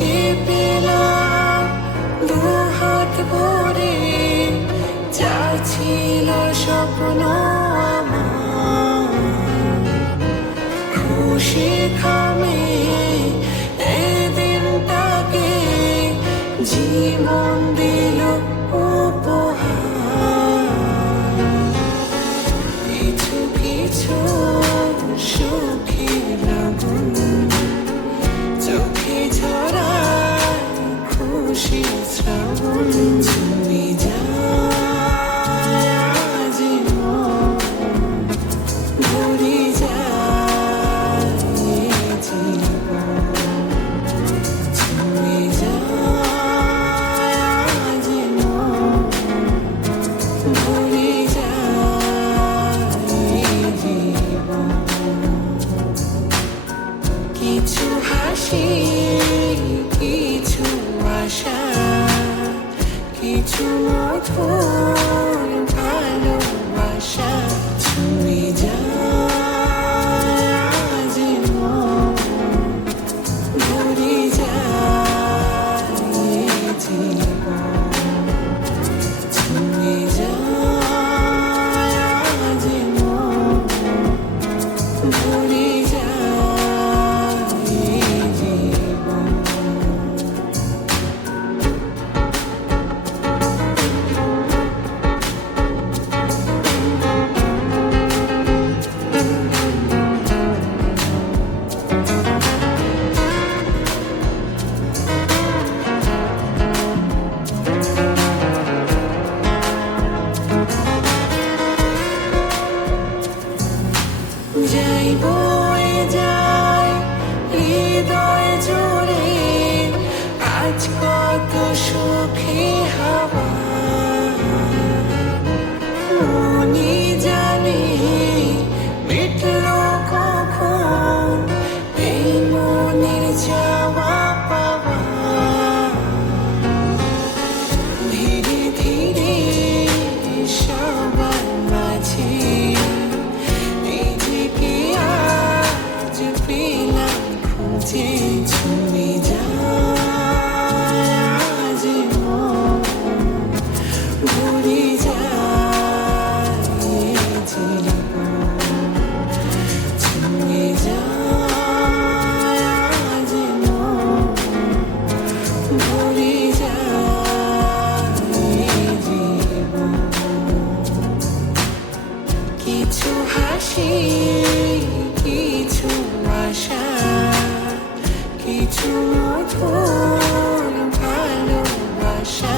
আজকে পেলাম দু হাত ভরে যা ছিল স্বপ্ন আমার, খুশি খামে এই দিনটাকে জীবন দিল উপহার। কিছু কিছু সুখের আগুন চোখে ঝরায় খুশি শ্রাবণ, ছুঁয়ে যায় আজ মন, ভরে যায় জীবন, ছুঁয়ে যায় আজ মন, ভরে যায় জীবন। কিছু হাসি, কিছু আশা, কিছু মধুর ভালোবাসা, ছুঁয়ে যায় আজ মন, ভরে যায় জীবন, ছুঁয়ে যায় আজ মন, ভরে যায় জীবন। যাই বয়ে যায় হৃদয় জুড়ে আজ কত সুখী হাওয়া, মনে জানে মিটল কখন এই মনের চাওয়া পাওয়া। ধীরে ধীরে সবার মাঝে নিজেকে আজ পেলাম খুঁজে, ছুঁয়ে যায় আজ মন, ভরে যায় জীবন, ছুঁয়ে যায় আজ মন, ভরে যায় জীবন। কিছু হাসি, কিছু আশা, কিছু মধুর ভালোবাসা,